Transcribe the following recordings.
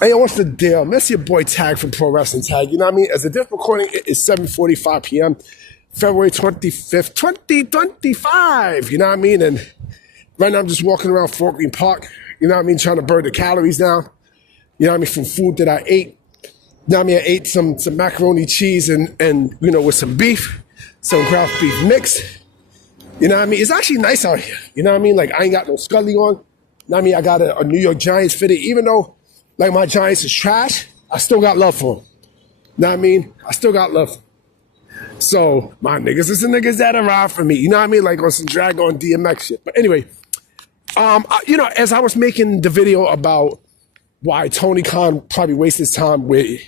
Hey, what's the deal? Miss your boy Tag from Pro Wrestling Tag. You know what I mean? As the disc recording, it is 7:45 p.m., February 25th, 2025. You know what I mean? And right now I'm just walking around Fort Greene Park. You know what I mean? Trying to burn the calories down. You know what I mean? From food that I ate. You know what I mean? I ate some macaroni cheese and you know, with some beef, some ground beef mix. You know what I mean? It's actually nice out here. You know what I mean? Like, I ain't got no Scully on. You know what I mean? I got a New York Giants fitted. Even though, like, my Giants is trash, I still got love for them. You know what I mean? I still got love. So, my niggas is the niggas that arrive for me. You know what I mean? Like, on some drag on DMX shit. But anyway, you know, as I was making the video about why Tony Khan probably wasted his time with,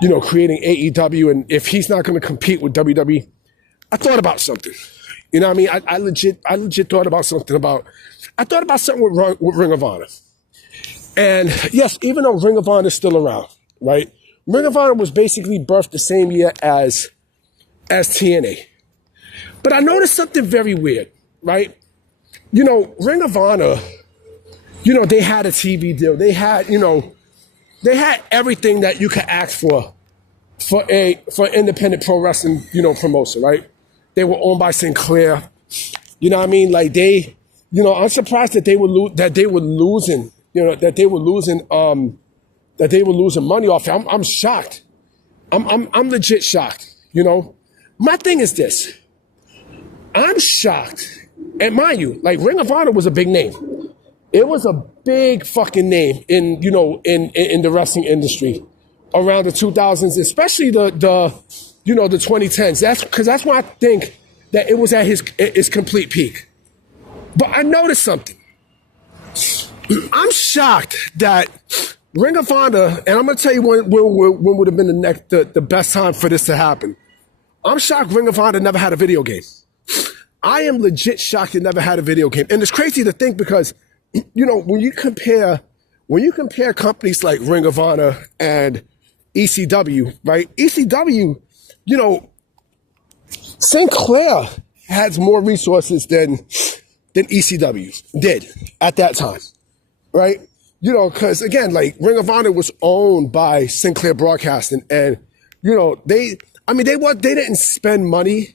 you know, creating AEW, and if he's not going to compete with WWE, I thought about something. You know what I mean? I legit thought about something with Ring of Honor. And yes, even though Ring of Honor is still around, right? Ring of Honor was basically birthed the same year as TNA. But I noticed something very weird, right? You know, Ring of Honor, you know, they had a TV deal. They had, you know, they had everything that you could ask for independent pro wrestling, you know, promotion, right? They were owned by Sinclair. You know what I mean? Like, they, you know, I'm surprised that they were losing money off it. I'm shocked. I'm legit shocked, you know? My thing is this. I'm shocked. And mind you, like, Ring of Honor was a big name. It was a big fucking name in, you know, in the wrestling industry around the 2000s, especially the you know, the 2010s. That's why I think that it was at its complete peak. But I noticed something. I'm shocked that Ring of Honor, and I'm gonna tell you when would have been the best time for this to happen. I'm shocked Ring of Honor never had a video game. I am legit shocked it never had a video game. And it's crazy to think because, you know, when you compare companies like Ring of Honor and ECW, right? ECW, you know, Sinclair has more resources than ECW did at that time, right? You know, because again, like, Ring of Honor was owned by Sinclair Broadcasting, and you know, they didn't spend money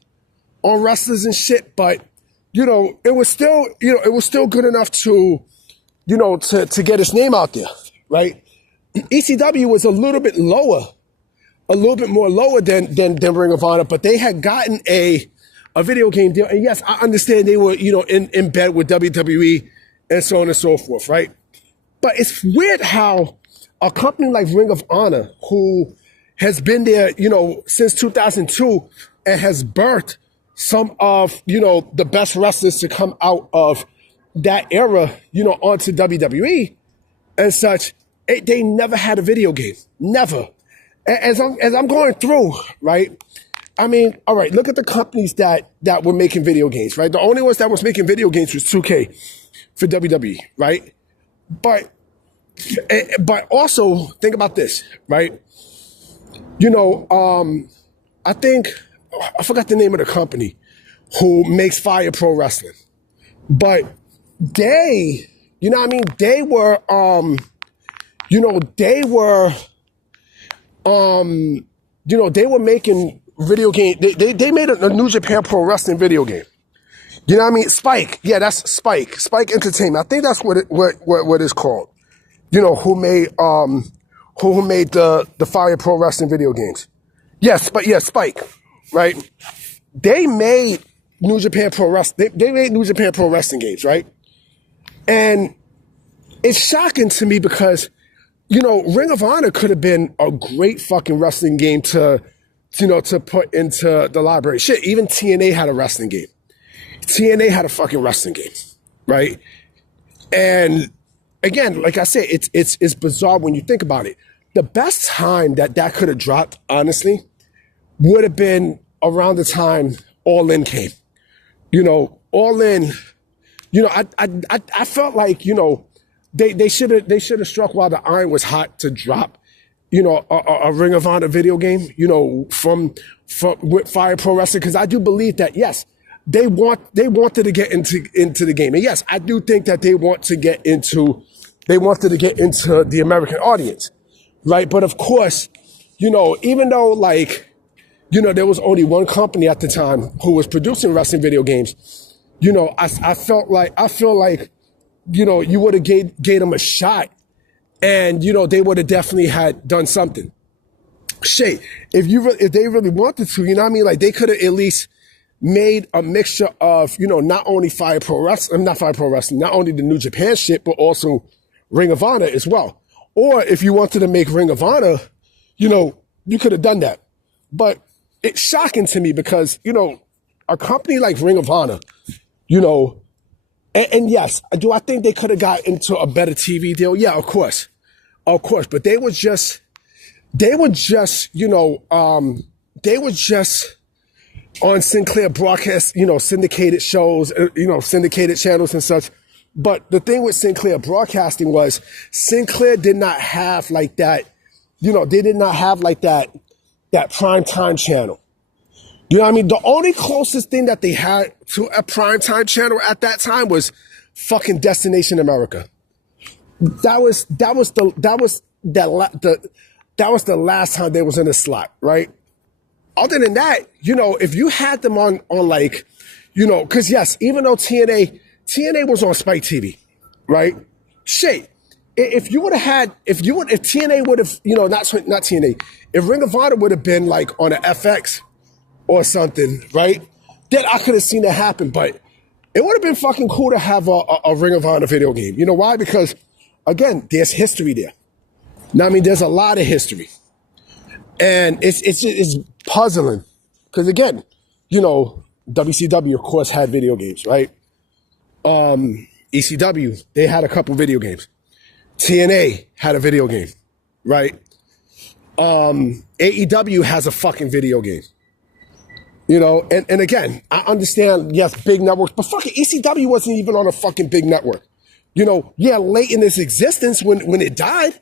on wrestlers and shit, but you know, it was still good enough to, you know, to get his name out there, right? ECW was a little bit more lower than Ring of Honor, but they had gotten a video game deal. And yes, I understand they were, you know, in bed with WWE and so on and so forth, right? But it's weird how a company like Ring of Honor, who has been there, you know, since 2002 and has birthed some of, you know, the best wrestlers to come out of that era, you know, onto WWE and such, they never had a video game. Never. As I'm going through, right? I mean, all right, look at the companies that were making video games, right? The only ones that was making video games was 2K for WWE, right? But also think about this, right? You know, I forgot the name of the company who makes Fire Pro Wrestling, but they, you know what I mean? They were, you know, they were making video game. They made a New Japan Pro Wrestling video game. You know what I mean? Spike. Yeah, that's Spike. Spike Entertainment. I think that's what it's called. You know, who made the Fire Pro Wrestling video games. Yes, but yeah, Spike, right? They made New Japan Pro Wrestling. They made New Japan Pro Wrestling games, right? And it's shocking to me because, you know, Ring of Honor could have been a great fucking wrestling game to put into the library. Shit, even TNA had a wrestling game. TNA had a fucking wrestling game, right? And again, like I said, it's bizarre when you think about it. The best time that could have dropped, honestly, would have been around the time All In came. You know, All In, you know, I felt like, you know, they should have struck while the iron was hot to drop, you know, a Ring of Honor video game, you know, from with Fire Pro Wrestling, because I do believe that, yes, they wanted to get into the game. And yes, I do think that they want to get into they wanted to get into the American audience, right? But of course, you know, even though like, you know, there was only one company at the time who was producing wrestling video games, you know, I feel like, you know, you would have gave them a shot, and, you know, they would have definitely had done something. Shit, if they really wanted to, you know what I mean? Like, they could have at least made a mixture of, you know, not only not only the New Japan shit, but also Ring of Honor as well. Or if you wanted to make Ring of Honor, you know, you could have done that. But it's shocking to me because, you know, a company like Ring of Honor, you know, and yes, do I think they could have got into a better TV deal? Yeah, of course. Of course. But they were just, you know, they were just on Sinclair broadcast, you know, syndicated shows, you know, syndicated channels and such. But the thing with Sinclair Broadcasting was Sinclair did not have like that, you know, they did not have like that primetime channel. You know what I mean? The only closest thing that they had to a primetime channel at that time was fucking Destination America. That was the last time they was in a slot, right? Other than that, you know, if you had them on like, you know, because yes, even though TNA was on Spike TV, right? Shit, if TNA would have, you know, not TNA, if Ring of Honor would have been like on an FX or something, right? Then I could have seen it happen, but it would have been fucking cool to have a Ring of Honor video game. You know why? Because again, there's history there. Now, I mean, there's a lot of history, and it's puzzling because again, you know, WCW of course had video games, right? ECW, they had a couple video games. TNA had a video game, right? AEW has a fucking video game. You know, and again, I understand, yes, big networks, but fucking ECW wasn't even on a fucking big network. You know, yeah, late in its existence when it died.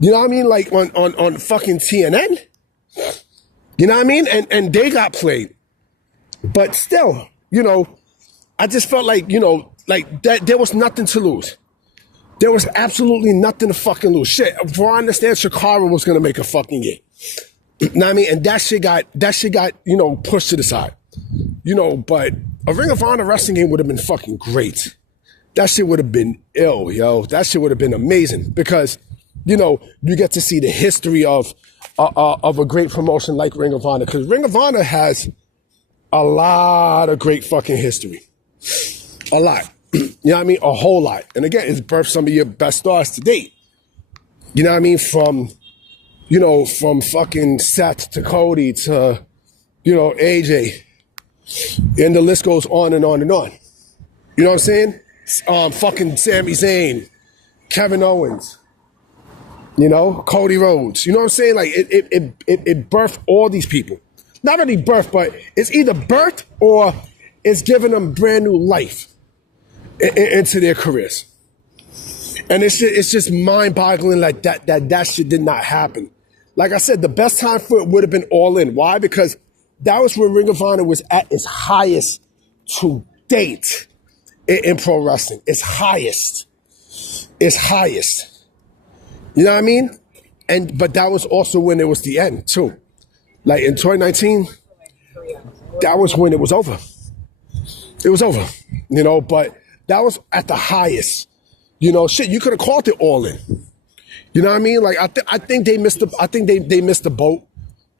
You know what I mean? Like on fucking TNN. You know what I mean? And they got played. But still, you know, I just felt like, you know, like that there was nothing to lose. There was absolutely nothing to fucking lose. Shit, for I understand, Shikara was gonna make a fucking game. You know what I mean? And that shit got, you know, pushed to the side. You know, but a Ring of Honor wrestling game would have been fucking great. That shit would have been ill, yo. That shit would have been amazing because, you know, you get to see the history of a great promotion like Ring of Honor. Because Ring of Honor has a lot of great fucking history. A lot. You know what I mean? A whole lot. And again, it's birthed some of your best stars to date. You know what I mean? From fucking Seth to Cody to, you know, AJ. And the list goes on and on and on. You know what I'm saying? Fucking Sami Zayn, Kevin Owens, you know, Cody Rhodes. You know what I'm saying? Like, it birthed all these people. Not really birthed, but it's either birthed or it's giving them brand new life into their careers. And it's just mind-boggling like that shit did not happen. Like I said, the best time for it would have been All In. Why? Because that was when Ring of Honor was at its highest to date in pro wrestling. Its highest. Its highest. You know what I mean? But that was also when it was the end, too. Like in 2019, that was when it was over. It was over, you know, but that was at the highest. You know, shit, you could have called it All In. You know what I mean? Like I think they missed the boat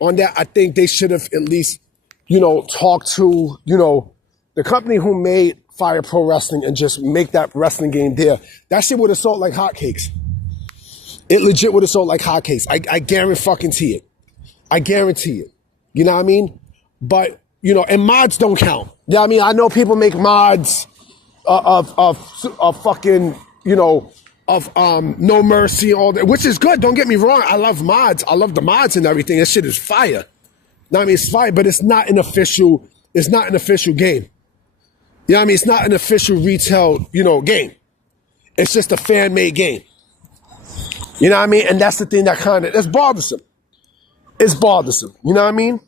on that. I think they should have at least, you know, talked to, you know, the company who made Fire Pro Wrestling and just make that wrestling game there. That shit would have sold like hotcakes. It legit would have sold like hotcakes. I guarantee it. I guarantee it. You know what I mean? But, you know, and mods don't count. You know what I mean? I know people make mods of fucking, you know, of No Mercy, all that, which is good. Don't get me wrong. I love mods. I love the mods and everything. That shit is fire. Now, I mean, it's fire, but it's not an official game. You know what I mean? It's not an official retail, you know, game. It's just a fan-made game. You know what I mean? And that's the thing that's bothersome. It's bothersome. You know what I mean?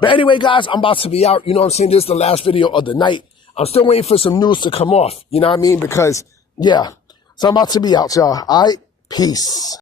But anyway, guys, I'm about to be out. You know what I'm saying? This is the last video of the night. I'm still waiting for some news to come off. You know what I mean? Because, yeah, So I'm about to be out, y'all. All right? Peace.